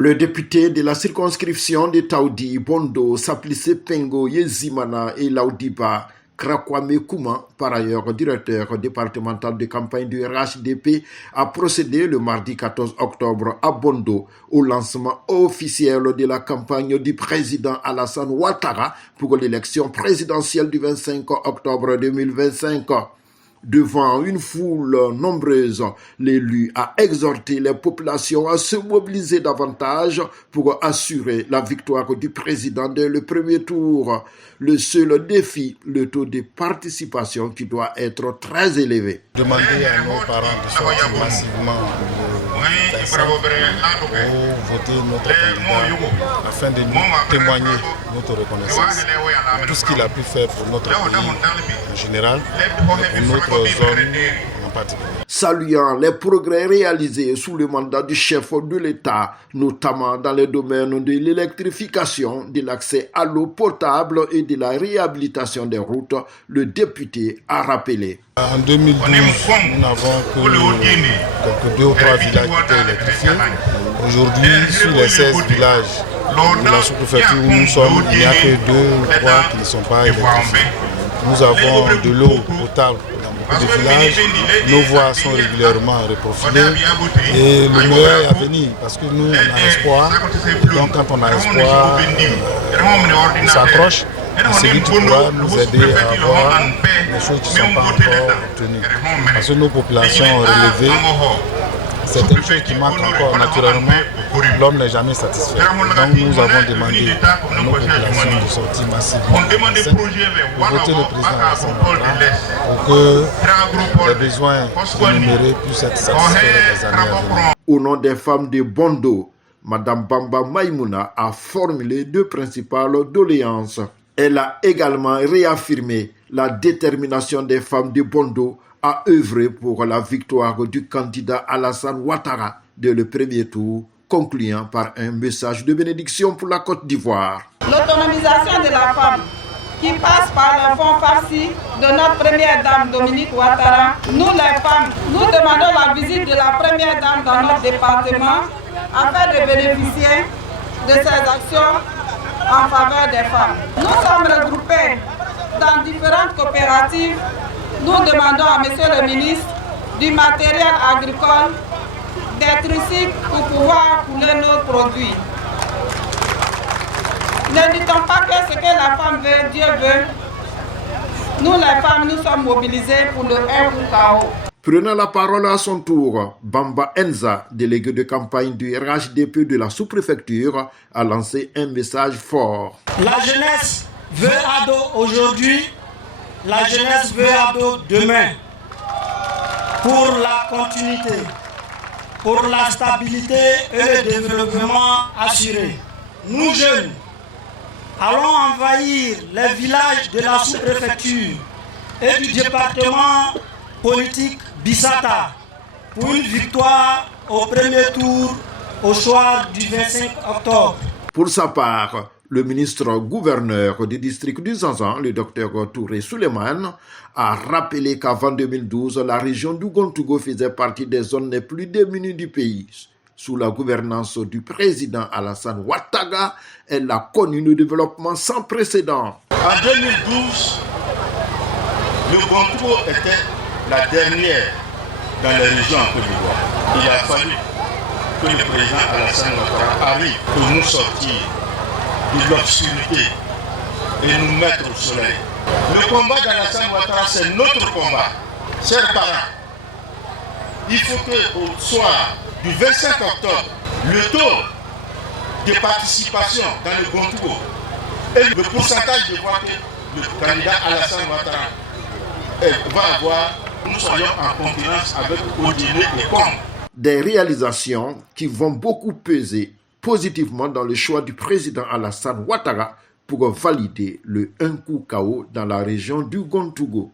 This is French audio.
Le député de la circonscription de Taoudi, Bondo, Saplisse Pengo, Yezimana et Laudiba, Krakwame Kouma, par ailleurs directeur départemental de campagne du RHDP, a procédé le mardi 14 octobre à Bondo au lancement officiel de la campagne du président Alassane Ouattara pour l'élection présidentielle du 25 octobre 2025. Devant une foule nombreuse, l'élu a exhorté les populations à se mobiliser davantage pour assurer la victoire du président dès le premier tour. Le seul défi, le taux de participation qui doit être très élevé. Demander à nos parents de sortir massivement pour voter notre candidat afin de nous témoigner notre reconnaissance pour tout ce qu'il a pu faire pour notre pays en général et pour notre zone en particulier. Saluant les progrès réalisés sous le mandat du chef de l'État, notamment dans les domaines de l'électrification, de l'accès à l'eau potable et de la réhabilitation des routes, le député a rappelé. En 2012, nous n'avons que 2 ou 3 villages qui étaient électrifiés. Aujourd'hui, sur les 16 villages de la sous-préfecture où nous sommes, il n'y a que 2 ou 3 qui ne sont pas électrifiés. Nous avons de l'eau potable dans beaucoup de villages, nos voies sont régulièrement reprofilées et le meilleur est à venir parce que nous, on a espoir. Et donc quand on a espoir, on s'accroche. C'est lui qui pourra nous aider à avoir des choses qui ne sont pas encore obtenues. Parce que nos populations ont relevé certaines choses qui manquent encore naturellement. L'homme n'est jamais satisfait. Donc nous avons demandé à nos populations de sortir massivement pour voter le président Alassane Ouattara pour que les besoins énumérés puissent être satisfaits les années à venir. Au nom des femmes de Bondo, Mme Bamba Maïmouna a formulé 2 principales doléances. Elle a également réaffirmé la détermination des femmes de Bondo à œuvrer pour la victoire du candidat Alassane Ouattara dès le premier tour, concluant par un message de bénédiction pour la Côte d'Ivoire. L'autonomisation de la femme qui passe par le fonds farci de notre première dame Dominique Ouattara. Nous les femmes, nous demandons la visite de la première dame dans notre département afin de bénéficier de ses actions en faveur des femmes. Nous sommes regroupés dans différentes coopératives. Nous demandons à Monsieur le ministre du matériel agricole, des tricycles pour pouvoir couler nos produits. Ne dit-on pas que ce que la femme veut, Dieu veut. Nous les femmes, nous sommes mobilisés pour le 1 KO. Prenant la parole à son tour, Bamba Enza, délégué de campagne du RHDP de la sous-préfecture, a lancé un message fort. La jeunesse veut ado aujourd'hui, la jeunesse veut ado demain. Pour la continuité, pour la stabilité et le développement assuré. Nous jeunes, allons envahir les villages de la sous-préfecture et du département politique Bissata pour une victoire au premier tour au soir du 25 octobre. Pour sa part, le ministre-gouverneur du district du Zanzan, le docteur Touré Souleymane, a rappelé qu'avant 2012, la région du Gontougo faisait partie des zones les plus démunies du pays. Sous la gouvernance du président Alassane Ouattara, elle a connu le développement sans précédent. En 2012, le Gontougo était la dernière dans les régions en Côte d'Ivoire. Il a fallu que le président Alassane Ouattara arrive pour nous sortir de l'obscurité et nous mettre au soleil. Le combat d'Alassane Ouattara, c'est notre combat. Chers parents, il faut qu'au soir du 25 octobre, le taux de participation dans le Gontougo et le pourcentage de voix que le candidat Alassane Ouattara va avoir, nous soyons en concurrence avec Odile et Com. Des réalisations qui vont beaucoup peser positivement dans le choix du président Alassane Ouattara pour valider le 1 KO dans la région du Gontougo.